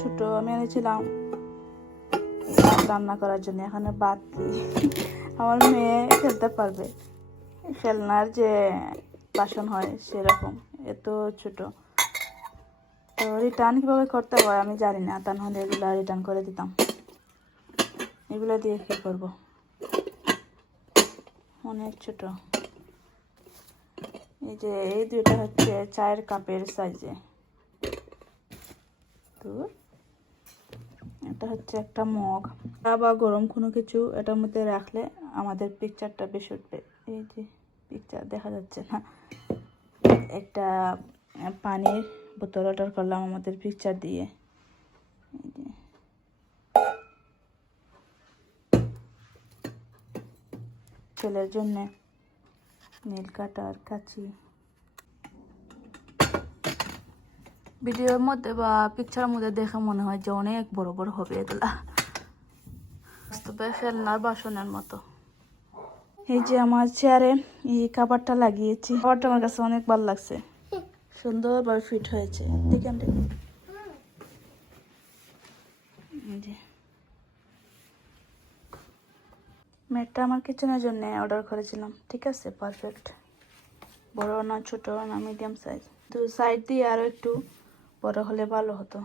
ছোট, আমি এনেছিলাম। রান্না করার জন্য এখানে বাদ আমার মেয়ে খেলতে পারবে। খেলনার যে বাসন হয় সেরকম এত ছোট। তো রিটার্ন কীভাবে করতে হয় আমি জানি না, তা নাহলে এগুলো রিটার্ন করে দিতাম। এগুলো দিয়ে কী করব? অনেক ছোট। এই যে, এই দুইটা হচ্ছে চায়ের কাপের সাইজে তো এটা হচ্ছে একটা মগ। বা গরম কোনো কিছু এটার মধ্যে রাখলে আমাদের পিকচারটা বেশি উঠবে। এই যে পিকচার দেখা যাচ্ছে না। একটা পানির বোতল অর্ডার করলাম আমাদের পিকচার দিয়ে। ছেলের জন্যে নীল কাটার কাচি। ভিডিওর মধ্যে বা পিকচারের মধ্যে দেখে মনে হয় যে অনেক বড় বড় হবে এগুলা। বাস্তবে খেলনার বাসনের মতো। এই যে আমার চেয়ারে এই কাবারটা লাগিয়েছি। কাবারটা আমার কাছে অনেক ভালো লাগছে। সুন্দরভাবে ফিট হয়েছে। দেখেন, দেখুন। ম্যাটটা আমার কিচেনের জন্য অর্ডার করেছিলাম। ঠিক আছে? পারফেক্ট বড় না, ছোট না মিডিয়াম সাইজ তো সাইড দিয়ে আরও একটু বড় হলে ভালো হতো